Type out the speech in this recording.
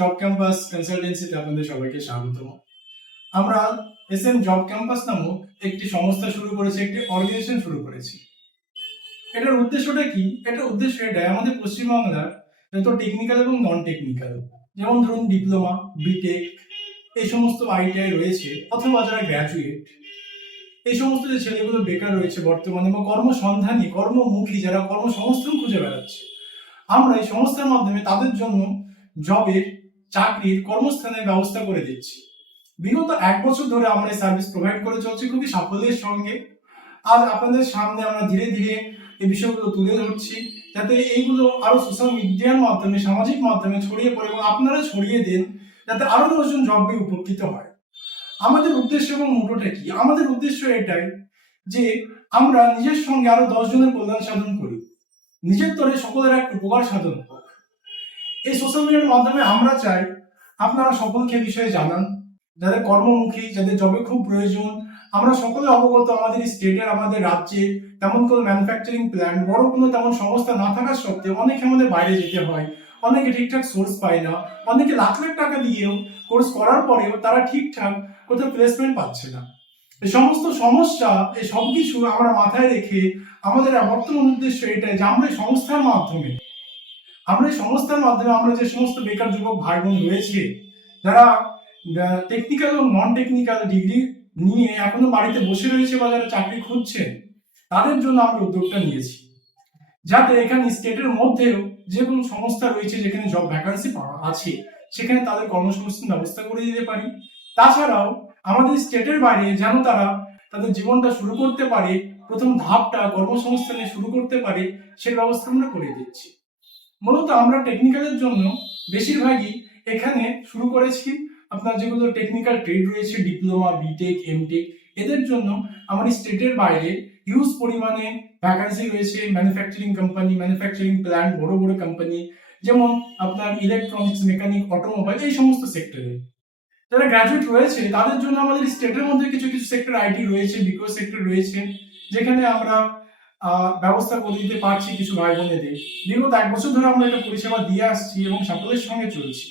Job campus কনসালটেন্সিতে আপনাদের সবাইকে স্বাগতম। আমরা এসএম জব ক্যাম্পাস নামক একটি সংস্থা শুরু করেছি, একটি অর্গানাইজেশন শুরু করেছি। এটার উদ্দেশ্যটা কি? এটার উদ্দেশ্য এটাই, আমাদের পশ্চিমবাংলার যত টেকনিক্যাল এবং নন টেকনিক্যাল, যেমন ধরুন ডিপ্লোমা, বিটেক, এই সমস্ত আইটিআই রয়েছে, অথবা যারা গ্র্যাজুয়েট, এই সমস্ত যে ছেলেগুলো বেকার রয়েছে বর্তমানে বা কর্মসন্ধানী, কর্মমুখী, যারা কর্মসংস্থান খুঁজে বেড়াচ্ছে, আমরা এই সংস্থার মাধ্যমে তাদের জন্য জবের, চাকরির, কর্মস্থানের ব্যবস্থা করে দিচ্ছি। বিগত 1 বছর ধরে আমরা এই সার্ভিস প্রোভাইড করে চলছি খুবই সাফল্যের সঙ্গে। আজ আপনাদের সামনে আমরা ধীরে ধীরে এই বিষয়গুলো তুলে ধরছি, যাতে এইগুলো আরো সোশ্যাল মিডিয়ার মাধ্যমে, সামাজিক মাধ্যমে ছড়িয়ে পড়ে এবং আপনারা ছড়িয়ে দেন, যাতে আরো 10জন জব পেয়ে উপকৃত হয়। আমাদের উদ্দেশ্য এবং মোটোটা কি? আমাদের উদ্দেশ্য এটাই যে আমরা নিজের সঙ্গে আরো 10 জনের কল্যাণ সাধন করি, নিজের তরে সকলের এক উপকার সাধন হোক। এই সোশ্যাল মিডিয়ার মাধ্যমে আমরা চাই আপনারা সকলকে বিষয়ে জানান, যাদের কর্মমুখী, যাদের জবে খুব প্রয়োজন। আমরা সকলে অবগত, আমাদের স্টেটের, আমাদের রাজ্যে তেমন কোনো ম্যানুফ্যাকচারিং প্ল্যান্ট, বড় কোনো তেমন সংস্থা না থাকার সত্ত্বেও অনেকে আমাদের বাইরে যেতে হয়, অনেকে ঠিকঠাক সোর্স পায় না, অনেকে লাখ লাখ টাকা দিয়েও কোর্স করার পরেও তারা ঠিকঠাক কোথাও প্লেসমেন্ট পাচ্ছে না। এই সমস্ত সমস্যা, এই সব কিছু আমরা মাথায় রেখে আমাদের বর্তমান উদ্দেশ্য এটাই যে আমরা এই সংস্থার মাধ্যমে আমরা যে সমস্ত বেকার যুবক ভাই বোন রয়েছে, যারা টেকনিক্যাল এবং নন টেকনিক্যাল ডিগ্রি নিয়ে এখনো বাড়িতে বসে রয়েছে বা যারা চাকরি খুঁজছেন, তাদের জন্য আমরা উদ্যোগটা নিয়েছি, যাতে এখানে স্টেটের মধ্যেও যে কোনো সংস্থা রয়েছে যেখানে জব ভ্যাকান্সি আছে, সেখানে তাদের কর্মসংস্থান ব্যবস্থা করে দিতে পারি। তাছাড়াও আমাদের স্টেটের বাইরে যেন তারা তাদের জীবনটা শুরু করতে পারে, প্রথম ধাপটা কর্মসংস্থানে শুরু করতে পারে, সে ব্যবস্থা আমরা করে দিচ্ছি। মূলত আমরা টেকনিক্যালের জন্য বেশিরভাগই এখানে শুরু করেছি। আপনার যেগুলো টেকনিক্যাল ট্রেড রয়েছে, ডিপ্লোমা, বিটেক, এমটেক, এদের জন্য আমাদের স্টেটের বাইরে হিউজ পরিমাণে ভ্যাকান্সি রয়েছে। ম্যানুফ্যাকচারিং কোম্পানি, ম্যানুফ্যাকচারিং প্ল্যান্ট, বড় বড় কোম্পানি, যেমন আপনার ইলেকট্রনিক্স, মেকানিক, অটোমোবাইল, এই সমস্ত সেক্টরে যারা গ্র্যাজুয়েট রয়েছে তাদের জন্য আমাদের স্টেটের মধ্যে কিছু কিছু সেক্টর আইটি রয়েছে, বিকজ সেক্টর রয়েছে, যেখানে আমরা ব্যবস্থা করে দিতে পারছি কিছু ভাই বোনেদের। বিগত 1 বছর ধরে আমরা এটা পরিষেবা দিয়ে আসছি এবং সাফল্যের সঙ্গে চলছি।